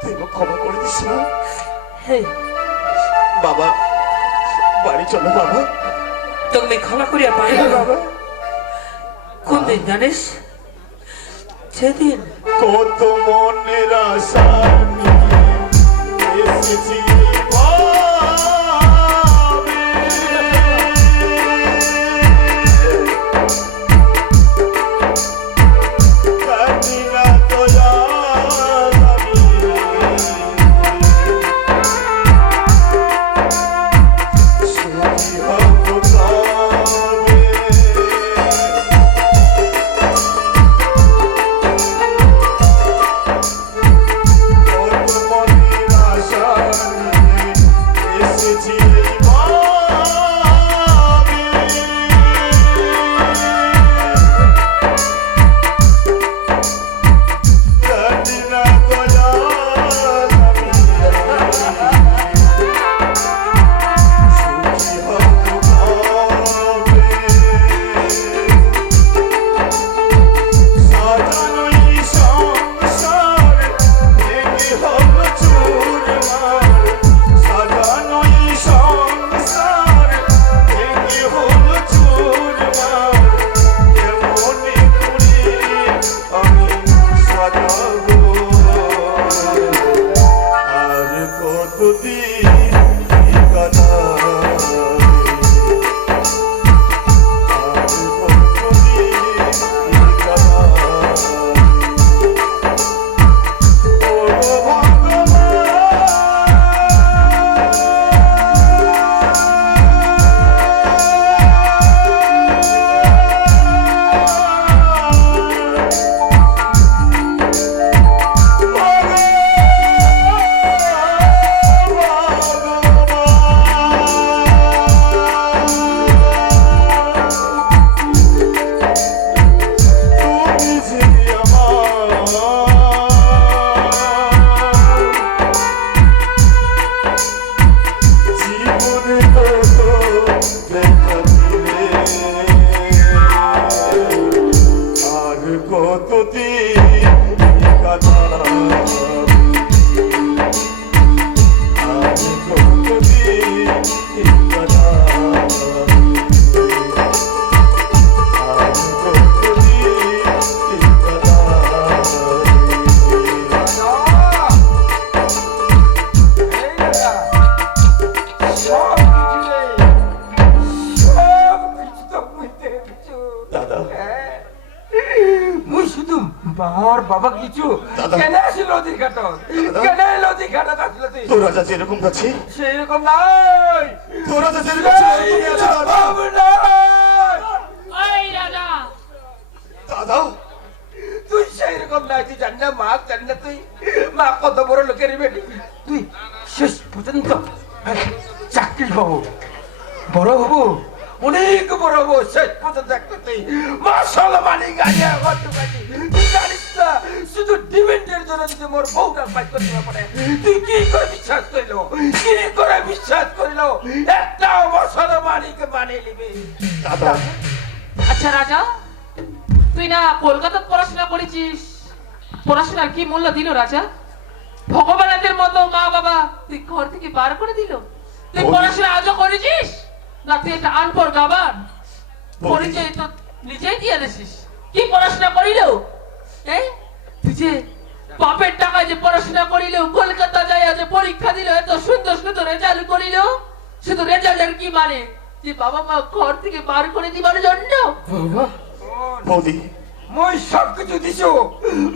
তুই ক্ষমা করে দিস না। বাবা বাড়ি চলো বাবা। তুমি ক্ষমা করিয়া পাই বাবা। কোন দিন জানিস? সেদিন। কত মনের আশা এসেছি। এসেছি দাদা। কেন আসি নদীর ঘাট? কেন নদীর ঘাট? আসলে তুই। তোর রাজা যেরকম কাছে? সেরকম নাই। তোর রাজা যেরকম আছো সেরকম রাজা। দাদা। তুই সেইরকম নাই তুই জান না মা জান না তুই। মা কত বড় লোকের বেটি। তুই শেষ পর্যন্ত চাকরি পাবো বড় হব অনেক বড় হব শেষ পর্যন্ত একটা তুই মা সলমানি গাড়ি আমার শুধু ডিমেন্টের জন্য যদি মোর বউটা পাই করতে না পারে তুই কি করে বিশ্বাস করিল? কি করে বিশ্বাস করিল? একটা মুসলমানিকে মানে নিবে। দাদা। আচ্ছা রাজা তুই না কলকাতায় পড়াশোনা করেছিস? পড়াশোনার কি মূল্য দিল রাজা? ভগবানের মতো মা বাবা তুই ঘর থেকে বার করে দিল? তুই পড়াশোনা আজও করেছিস? না তুই একটা আনপড় গাবান। বৌদি। পরিচয় তো নিজেই দিয়ে দিছিস। কি পড়াশোনা করিল? এই যে বাপের টাকায় যে পড়াশোনা করিল কলকাতা যায় যে পরীক্ষা দিল এত সুন্দর সুন্দর রেজাল্ট করিল শুধু রেজাল্টের কি মানে? যে বাবা মা ঘর থেকে বার করে দিবার জন্য? বাবা। বৌদি। মই সব কিছু দিছো।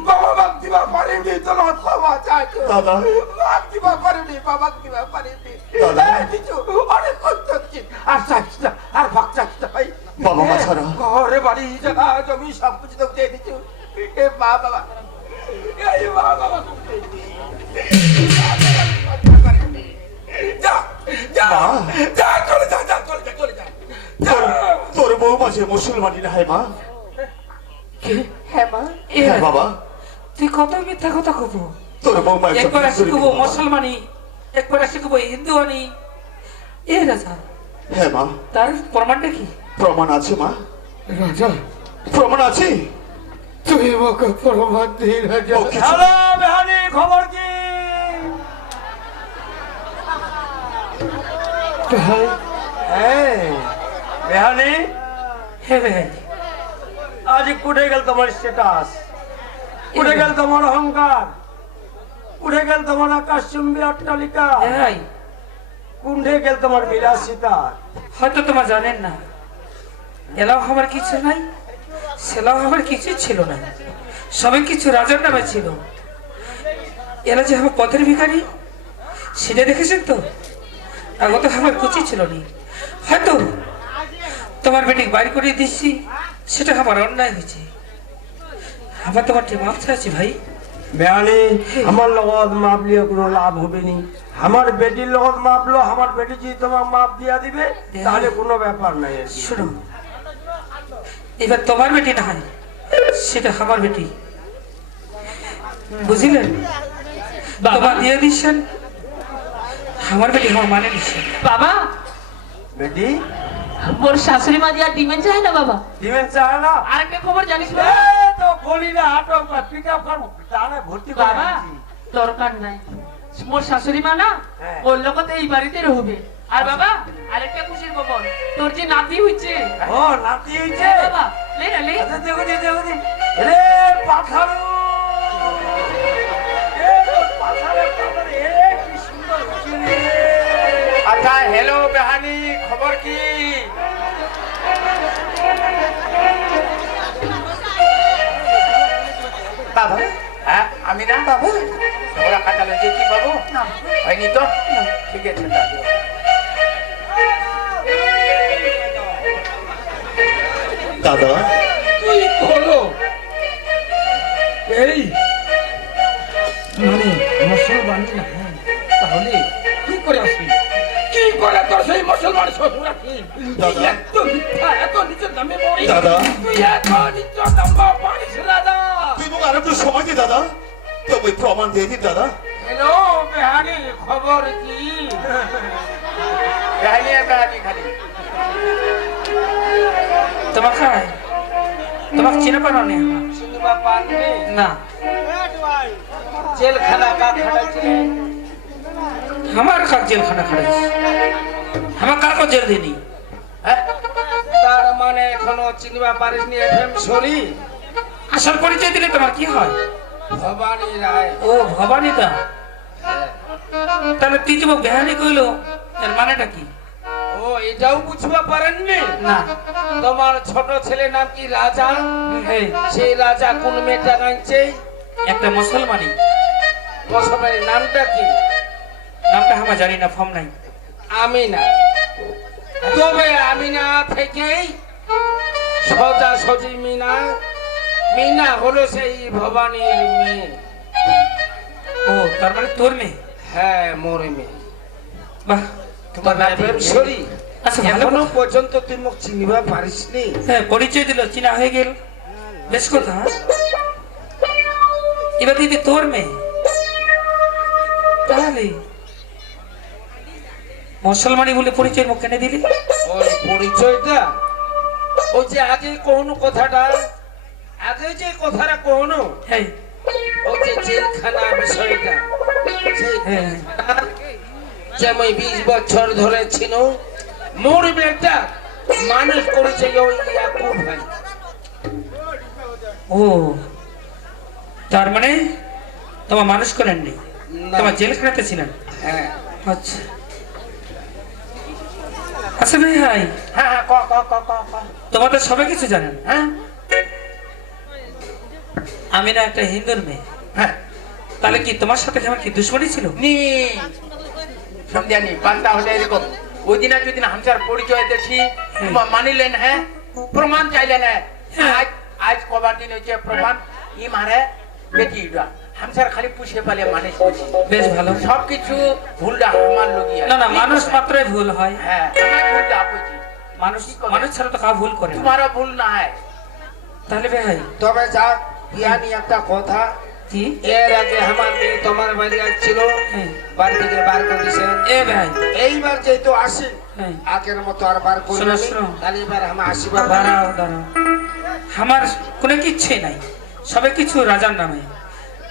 বাবা বাপ দিবা পারিনি তো ক্ষমা চাইছো দাদা। বাপ দিবা পারিনি বাবা দিবা পারিনি। দাদা। দিছো অনেক কষ্ট আর চাইছি না আর ভাগ চাইছি না ভাই। বাবা মা ছাড়া। ঘরে বাড়ি জায়গা জমি সব কিছু তো দিয়ে দিছো এ মা বাবা। তোর- বউ মাঝে মুসলমানি না হয় মা। হ্যাঁ মা। এ হ্যাঁ বাবা। তুই কত মিথ্যা কথা কব? তোর বউ মা একবার শিখব মুসলমানি একবার শিখব হিন্দুয়ানি। এ রাজা। হ্যাঁ মা। তার প্রমাণটা কি? প্রমাণ আছে মা। রাজা? প্রমাণ আছে? তুমি আমাকে প্রমাণ দিয়ে মেহানি খবর কি? হ্যাঁ বেহানি হে বেহাই আজ কুঠে গেল তোমার স্ট্যাটাস উঠে গেল তোমার অহংকার। উঠে গেল তোমার আকাশ চুম্বী অট্টালিকা বেহাই কুণ্ঠে গেল তোমার বিলাসিতা। হয়তো তোমার জানেন না। এলাও আমার কিছু নাই। সেলাও আমার কিছু ছিল না। সবে কিছু রাজার নামে ছিল। এরা যে আমার পথের ভিখারি সেটা দেখেছেন তো? আগত আমার কুচি ছিল নি। হয়তো তোমার বেটি বাইর করে দিচ্ছি সেটা আমার অন্যায় হয়েছে। আমার তোমার ঠিক মাপ চাইছি ভাই? বেহানি আমার লগত মাপ লিয়ে কোনো লাভ হবে নি। আমার বেটির লগত মাপলো আমার বেটি যদি তোমার মাপ দিয়া দিবে তাহলে কোনো ব্যাপার নাই। শোনো এবার তোমার বেটি না হয় সেটা আমার বেটি। বুঝলেন? বাবা। দিয়ে দিচ্ছেন আমার বেটি আমার মানে দিচ্ছেন বাবা। বেটি? মোর শাশুড়ি মা দিয়া ডিমেন চায় না বাবা? দিবেন চায় না? আরেকটা খবর জানিস বাবা? তো গলিরা আটক পিক আপ করব দাঁড়ে ভর্তি করে বাবা আনছি। দরকার নাই। মোর শাশুড়ি মা না হ্যাঁ। ওর লোকতে এই বাড়িতে রহবে। আর বাবা আরেকটা খুশির খবর। তোর যে নাতি হচ্ছে ও নাতি হয়েছে বাবা। লে না লে। আচ্ছা দেখো দি দেখো দি রে পাথারু। এ পাথারে পাথারে। এ কি সুন্দর হচ্ছে রে। আচ্ছা হ্যালো বেহানি খবর কি? বাবু? হ্যাঁ আমি না? বাবু? ওরা কাঁচা লঞ্চে কি বাবু হয়নি তো? ঠিক আছে দাদু দাদা। তুই হলো এই। মানে মুসলমান না হ্যাঁ, তাহলে কি করে আসবি? কি করে তোর সেই মুসলমান শ্বশুর আসবি তুই এত মিথ্যা এত নিজের নামে মরি দাদা। তুই এত নিজের নাম্বার পারিস দাদা তুই মোক আর একটু সময় দে দাদা। তবে প্রমাণ দিয়ে দিন দাদা। হ্যালো বেহানি খবর কি? বেহানি আর বেহানি খালি। তোমাকে খায়? তোমাকে চিনে পারো নি? না। জেলখানা কা আমার কাক জেলখানা খাড়াইছি আমার কাকও জেল দিনি হ্যাঁ? তার মানে এখনও চিনবা পারিসনি এফএম সরি আসল পরিচয় দিলে তোমার কি হয়? ভবানী রায়। ও ভবানী দা তাহলে তুই যুবক বেহানি কইলো এর মানেটা কি? ও এটাও বুঝবা পারেননি? না। তোমার ছোট ছেলে নাম কি রাজা? সেই রাজা কোন মেয়েটা গাইছে একটা মুসলমানি মুসলমানের নামটা কি? নামটা আমার জানি না ফর্ম নাই। আমিনা। তবে আমিনা থেকেই সজা সজি মিনা মিনা হলো সেই ভবানীর মেয়ে। ও তার মানে তোর মেয়ে? হ্যাঁ মোর মেয়ে। বাহ তোমার তবে এখনও। পর্যন্ত তুই মুখ চিনিবা পারিসনি হ্যাঁ পরিচয় দিল চিনা হয়ে গেল বেশ কথা এবার দিদি তোর মেয়ে তাহলে মুসলমানি বলে পরিচয় মুখ কেনে দিলি ওই পরিচয়টা ওই যে আগে কোন কথাটা আগে যে কথাটা কোন ওই যে জেলখানা বিষয়টা যে আমি বিশ বছর ধরে ছিল মোর বেটা মানুষ করেছে ওই ইয়াকুব ভাই? ও তার মানে তোমার মানুষ করেননি? না। তোমার জেলখানাতে ছিলেন? হ্যাঁ। আচ্ছা। আচ্ছা ভাই হাই। হ্যাঁ হ্যাঁ ক ক ক ক ক। সবাই কিছু জানেন হ্যাঁ? আমি না একটা হিন্দুর মেয়ে। হ্যাঁ। তাহলে কি তোমার সাথে আমার কি দুশ্মনী ছিল? নি। সন্ধ্যানি পাল্টা হলে এরকম। ওই দিন হামসার পরিচয় দেখি মা- মানিলেন হ্যাঁ? প্রমাণ চাইলেন হ্যাঁ? হ্যাঁ। আজ আজ কবার দিন হচ্ছে প্রমাণ। ই মারে বেটি ইডা হামসার খালি পুষে পালে মানুষ বেশ ভালো। সবকিছু ভুলটা আমার লগিয়া। না না মানুষ মাত্রই ভুল হয়। হ্যাঁ আমার ভুলটা আপনি মানুষ মানুষ ছাড়া তো কাউ ভুল করে না। তোমারও ভুল না হয়। তাহলে ভাই তবে যাক ইয়ানি একটা কথা। কি এর আগে আমার মেয়ে তোমার বাড়ি আসছিল হ্যাঁ। বাড়ি থেকে বার করে দিয়েছেন এ ভাই। এইবার যেহেতু আসি হ্যাঁ। আগের মতো আর বার করে তাহলে এবার আমার দাঁড়াও দাঁড়াও। আমার কোনো কিচ্ছুই নাই সবে কিছু রাজার নামে।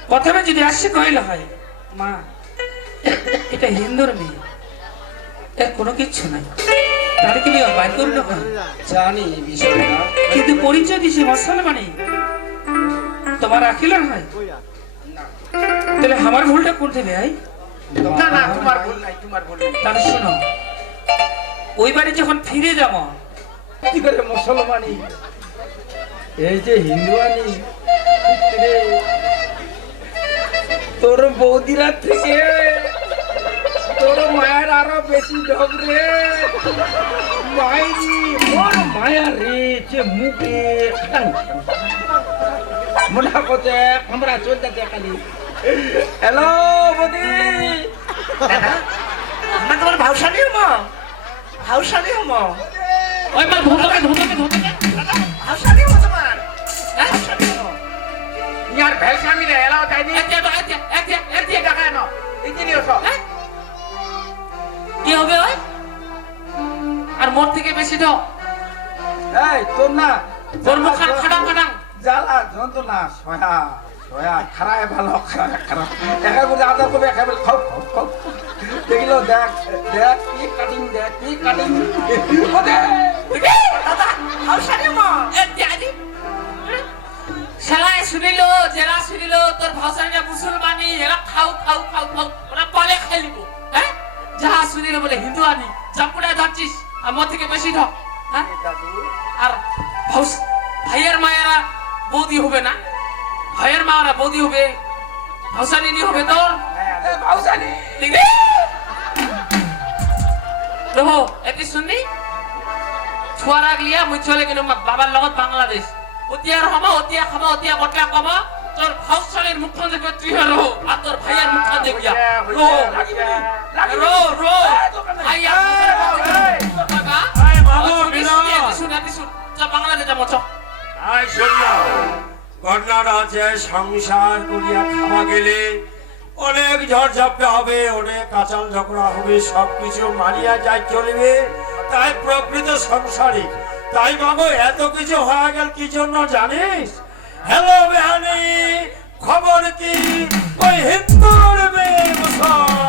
প্রথমে যদি আসছে কইলে হয় মা এটা হিন্দুর মেয়ে এর কোনো কিচ্ছু নাই। তাহলে কি বাইর করল জানি বিষয়টা। কিন্তু পরিচয় দিছে মুসলমানি তোমার আকিল হয় তাহলে আমার ভুলটা করতে ভাই না না তোমার ভুল নাই তোমার ভুল নাই। তাহলে শোনো ওই বাড়ি যখন ফিরে যাব কি করে মুসলমানি? এই যে হিন্দুয়ানি রে, তোর বৌদিরা থেকে তোর মায়ের আরও বেশি ঢোক রে। মাইরি মোর মায়া রে যে মুখে হ্যালো বৌদি। আমরা তোমার হমো হমো ওই মা ধোতকে ধোতকে ধোতকে ভাউসানি হমো তোমার? ভাউসানি হমো ইয়ার ভেলসামি রে এলাও তাই নি? টাকা ইঞ্জিনিয়ার সব কি হবে ওই? আর মোর থেকে বেশি দাও এই তোর না। তোর মুখ খাটাং খাটাং জ্বালা যন্ত্রণা সয়া সয়া খারাপ ভালো খারাপ। একা করে আদর করবে একা বলে খাও খাও দেখিল দেখ দেখ কি কাটিং দেখ কি কাটিং দাদা শালায় শুনিল জেলা শুনিল তোর ভাষাটা মুসলমানি এরা খাও খাও খাও খাও ওরা পালে খাইলিব হ্যাঁ? যাহা শুনিল বলে হিন্দু আনি চাপুড়ায় ধরছিস আমার থেকে বেশি ধর হ্যাঁ? আর ভাইয়ের মায়েরা বৌদি হবে না ভাইয়ের মায়েরা বৌদি হবে ভাউসানি হবে তোর ভাউসানি এটি শুনলি ছুয়ার আগ লিয়া মুই চলে গেল বাবার লগত বাংলাদেশ অতিয়ার অতিয়া খামা অতিয়া বটলা কমা তোর ভাউসানির মুখখান দেখবে তুই রহো আর তোর ভাইয়ের মুখখান দেখিয়া রো রো রো ভাইয়া বাংলাদেশ আয় শোনো ঘটনাটা আছে সংসার করিয়া খাওয়া গেলে, অনেক ঝড় হবে, অনেক কাঁচাল ঝগড়া হবে, সবকিছু মারিয়া যাই চলবে। তাই প্রকৃত সংসারিক তাই বাবু, এত কিছু হয়ে গেল কি জন্য জানিস? হ্যালো, বেহানি, খবর কি? ওই হিন্দুর মেয়ে মুসল